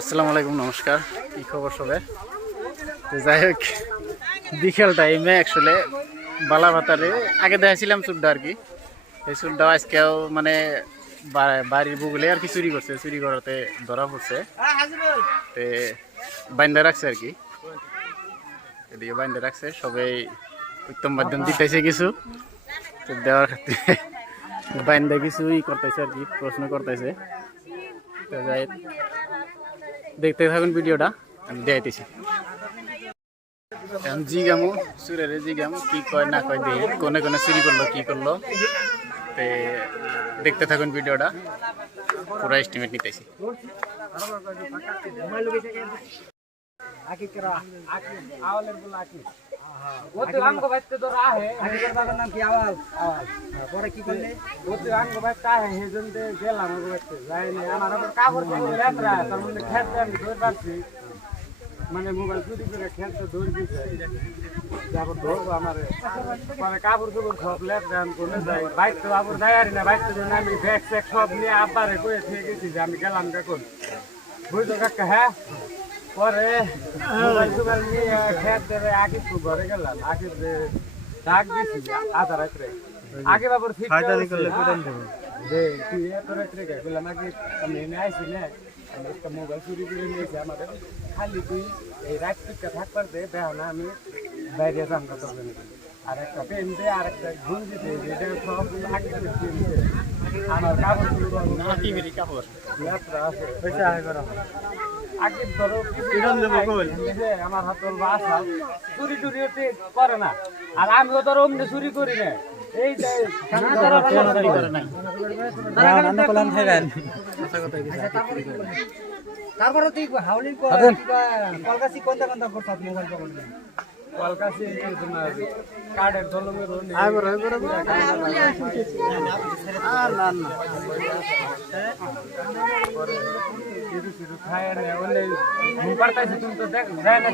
আসসালামু আলাইকুম, নমস্কার। কি খবর সবার? তো যাই হোক, বিকেল টাইমে অ্যাকচুয়ালি বালাভাতারে আগে দেখাছিলাম চুরটা আর কি। এই চুরটাও আজকেও মানে বাড়ির বুগুলে আর কি চুরি করছে, চুরি করাতে ধরা পড়ছে, তে বাইন্দা রাখছে আর কি। এদিকে বাইন্দা রাখছে, সবাই উত্তম মাধ্যম দিতেছে কিছু, তো দেওয়ার খাতিরে বাইন্দা কিছু ই করতেছে আর কি, প্রশ্ন করতেছে। তো যাই দেখতে থাকুন ভিডিওটা, আমি দেখাইতেছি। জিগামু সুরের জিগামু কি কয় না কয় দেখি, কোনে কোনে চুরি করলো কি করলো। তে দেখতে থাকুন ভিডিওটা, পুরো এস্টিমেট নিতেছি। মানে মোবাইল চুরি করে খেলতে দৌড় দিচ্ছে, তারপর ধরবো আমার মানে কাপড় চোপড় সব লেফট করে যায়। বাইক তো আবার যায় আর না, বাইক তো আমি ব্যাগ স্যাগ সব নিয়ে আব্বারে কয়ে থেকে গেছি যে আমি গেলাম দেখুন, বুঝতো কাকা? হ্যাঁ, পরে মোবাইল টোবাইল নিয়ে খেত দেবে আগে তো ঘরে গেলাম, আগে ডাক দিছি আধা রাত্রে আগে বাবুর ঠিক যে তুই এত রাত্রে গে বললাম আগে আমি এনে আইসি না, একটা মোবাইল চুরি করে নিয়েছে আমাদের, খালি তুই এই রাত টিকা থাকবার দে, দেখ না আমি বাইরে জানতে পারবো না। আর একটা পেন দে, আর একটা ঘুম দিতে, এটা সব আগে আমার কাপড় আগে ধরো আমার হাত বাসা চুরি টুরি করে না, আর আমিও ধরো অমনি চুরি করি না। এই তারপরে তুই হাউলিং কলকাসি কোনটা কোনটা করছিস মোবাইল পাবো কলকাসি তোমার কার্ডের দলমের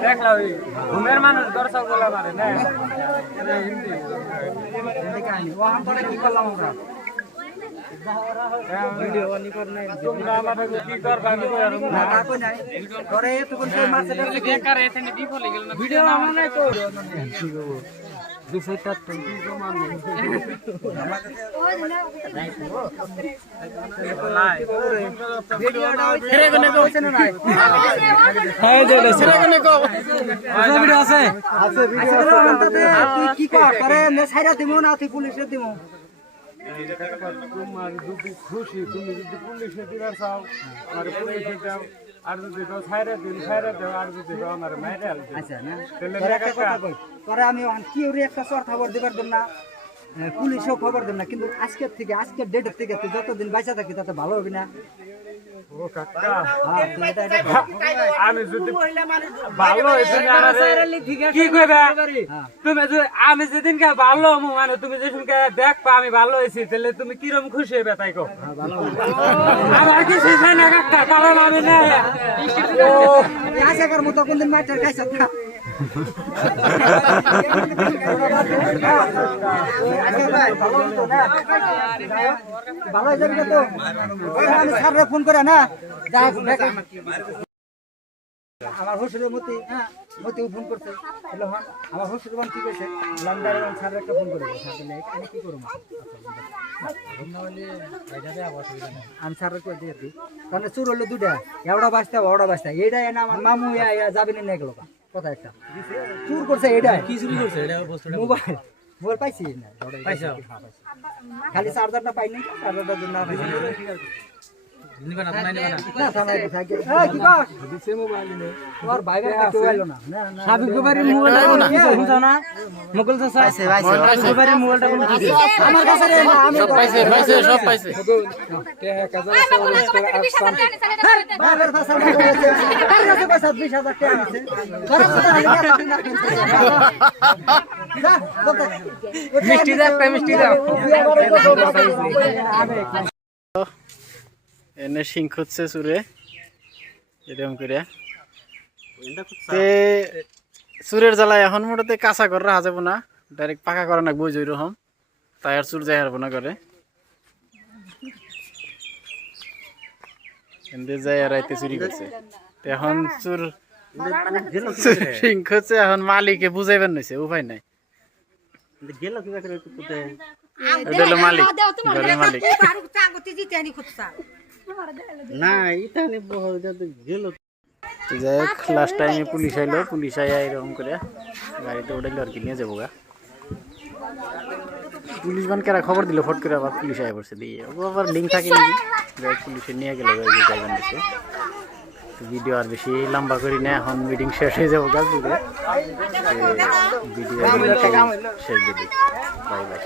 দেখলা ঘুমের মানুষ দর্শক বলে মারে না কি করলাম আমরা কি কর দিব না তুই পুলিশে দিব। তোমার যদি খুশি, তুমি যদি পুলিশে দিতে চাও আর পুলিশে দাও, আর যদি ছাইরে দিন ছাইরে দাও, আর যদি আমার মাইরে পরে আমি কি একটা চর খবর দিবার জন্য পুলিশও খবর দেব না, কিন্তু আজকের থেকে আজকের ডেটের থেকে তুই যতদিন বাইচা থাকি তত ভালো হবি না। ও কাকা, আমি যদি ভালো কি কইবা তুমি, আমি যেদিনকে ভালো মানে তুমি যেদিনকে দেখবা আমি ভালো হয়েছি, তাহলে তুমি কিরকম খুশি হবে তাই কো? আমার কিছু চাই না কাকা, কারণ আমি না আজকের মতো কোনদিন মাইটার খাইছ না। ভালো হয়ে যাবে তো, আমি স্যাররে ফোন করে না আমার শ্বশুরের মতি, হ্যাঁ মতিও ফোন করছে, আমার শ্বশুর বান ঠিক আছে, স্যারের একটা ফোন করে এখানে কি করবো আমি স্যারের করে দিয়ে দিই। কারণ চুর হলো দুটা, এওটা বাঁচতে ওটা বাঁচতে, এইটাই না আমার মামু যাবে না গেল কথা একটা চুর করছে। এইটাই কি চুরি করছে? মোবাইল মোবাইল পাইছি না, খালি চার্জারটা পাইনি, চার্জারটার জন্য মিষ্টি দাও, মিষ্টি দাও। এনে সিং খুঁজছে চুরে এরকম করে, চুরের জ্বালায় এখন মোটাতে কাঁচা করে রাখা যাবো না, ডাইরেক্ট পাকা করা নাকবো ওই রকম, তাই আর চুর যাই হারবো না করে। এনদে যায় রাইতে চুরি করছে তো এখন চুরিং করছে এখন মালিকে বুঝাইবেন নইছে উপায় নাই গেল কি করে কুতে এটা হলো মালিক ঘরের মালিক না এটা নি গেল তো যাই হোক লাস্ট টাইমে পুলিশ আইলো পুলিশ আইয়া এরকম করে গাড়িতে উঠাইলো আর কি নিয়ে যাবো গা পুলিশ বানকেরা খবর দিল ফট করে আবার পুলিশ আয়া পড়ছে দিয়ে ও আবার লিঙ্ক থাকে নাকি যাই পুলিশে নিয়ে গেল যাইবেন দিছে ভিডিও আর বেশি লম্বা করি না এখন মিটিং শেষ হয়ে যাবো গা পুরো ভিডিও শেষ দিদি বাই বাই